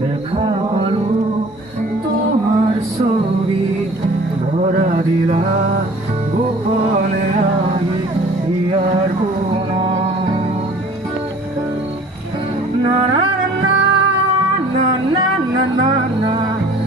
দেখা হলো তোমার ছবি ধরা দিলা গোপনে আমি ইয়ার কোনা না না না না না না না না